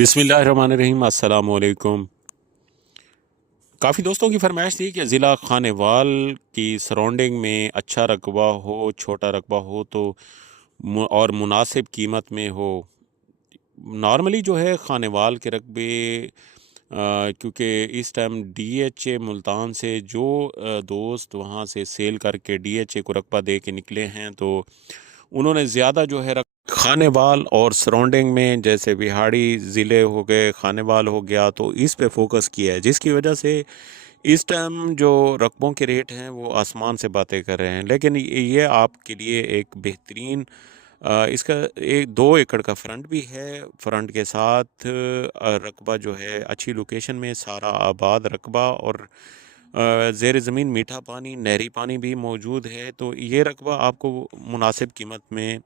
बिस्मिल्लाहिर्रहमानिर्रहीम अस्सलाम वालेकुम। काफ़ी दोस्तों की फरमाइश थी कि ज़िला खानेवाल की सराउंडिंग में अच्छा रकबा हो, छोटा रकबा हो तो और मुनासिब कीमत में हो। नॉर्मली जो है खानेवाल के रकबे क्योंकि इस टाइम डीएचए मुल्तान से जो दोस्त वहाँ से सेल करके डीएचए को रकबा दे के निकले हैं, तो उन्होंने ज़्यादा जो है खानेवाल और सराउंडिंग में जैसे बिहाड़ी ज़िले हो गए, खानेवाल हो गया, तो इस पे फोकस किया है, जिसकी वजह से इस टाइम जो रकबों के रेट हैं वो आसमान से बातें कर रहे हैं। लेकिन ये आपके लिए एक बेहतरीन इसका एक 2 एकड़ का फ्रंट भी है। फ्रंट के साथ रकबा जो है अच्छी लोकेशन में, सारा आबाद रकबा, और ज़ेर ज़मीन मीठा पानी, नहरी पानी भी मौजूद है। तो ये रकबा आपको मुनासिब कीमत में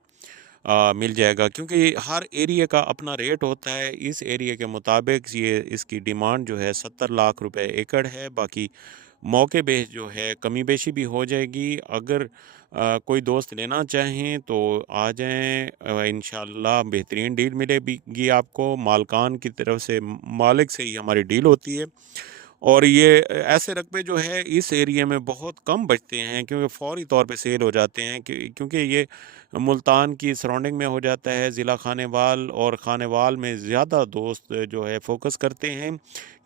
मिल जाएगा, क्योंकि हर एरिया का अपना रेट होता है। इस एरिया के मुताबिक ये इसकी डिमांड जो है 70 लाख रुपए एकड़ है। बाकी मौके बेस जो है कमी बेशी भी हो जाएगी। अगर कोई दोस्त लेना चाहें तो आ जाएं, इंशाल्लाह बेहतरीन डील मिलेगी आपको। मालकान की तरफ से, मालिक से ही हमारी डील होती है। और ये ऐसे रकबे जो है इस एरिया में बहुत कम बचते हैं, क्योंकि फ़ौरी तौर पे सेल हो जाते हैं, क्योंकि ये मुल्तान की सराउंडिंग में हो जाता है। ज़िला खानेवाल और खानेवाल में ज़्यादा दोस्त जो है फोकस करते हैं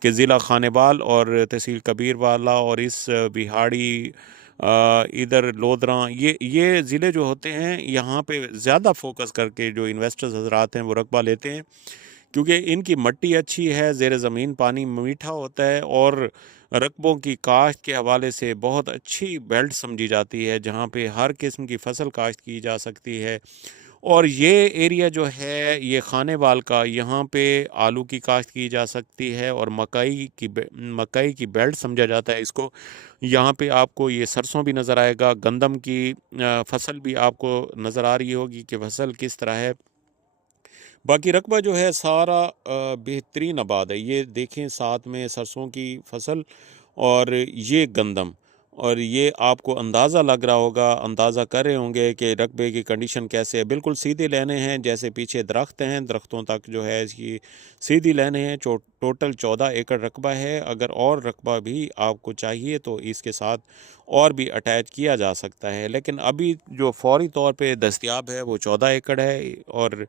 कि ज़िला खानेवाल और तहसील कबीरवाला और इस बिहाड़ी, इधर लोधरा, ये ज़िले जो होते हैं यहाँ पे ज़्यादा फोकस करके जो इन्वेस्टर्स हजरात हैं वो रकबा लेते हैं, क्योंकि इनकी मट्टी अच्छी है, ज़ेर ज़मीन पानी मीठा होता है, और रकबों की काश्त के हवाले से बहुत अच्छी बेल्ट समझी जाती है, जहाँ पे हर किस्म की फसल काश्त की जा सकती है। और ये एरिया जो है ये खानेवाल का, यहाँ पे आलू की काश्त की जा सकती है, और मकई की बेल्ट समझा जाता है इसको। यहाँ पे आपको ये सरसों भी नज़र आएगा, गंदम की फसल भी आपको नज़र आ रही होगी कि फसल किस तरह है। बाकी रकबा जो है सारा बेहतरीन आबाद है। ये देखें, साथ में सरसों की फसल और ये गंदम, और ये आपको अंदाज़ा लग रहा होगा, अंदाज़ा कर रहे होंगे कि रकबे की कंडीशन कैसे है। बिल्कुल सीधे लेने हैं, जैसे पीछे दरख्त हैं, दरख्तों तक जो है इसकी सीधी लेने हैं। टोटल 14 एकड़ रकबा है। अगर और रकबा भी आपको चाहिए तो इसके साथ और भी अटैच किया जा सकता है, लेकिन अभी जो फौरी तौर पे दस्तयाब है वो 14 एकड़ है। और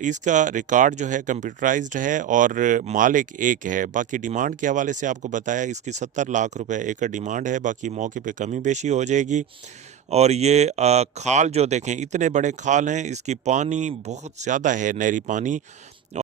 इसका रिकॉर्ड जो है कंप्यूटराइज्ड है, और मालिक एक है। बाकी डिमांड के हवाले से आपको बताया, इसकी 70 लाख रुपए एकड़ डिमांड है। बाकी मौके पे कमी बेशी हो जाएगी। और ये खाल जो देखें, इतने बड़े खाल हैं, इसकी पानी बहुत ज़्यादा है, नहरी पानी।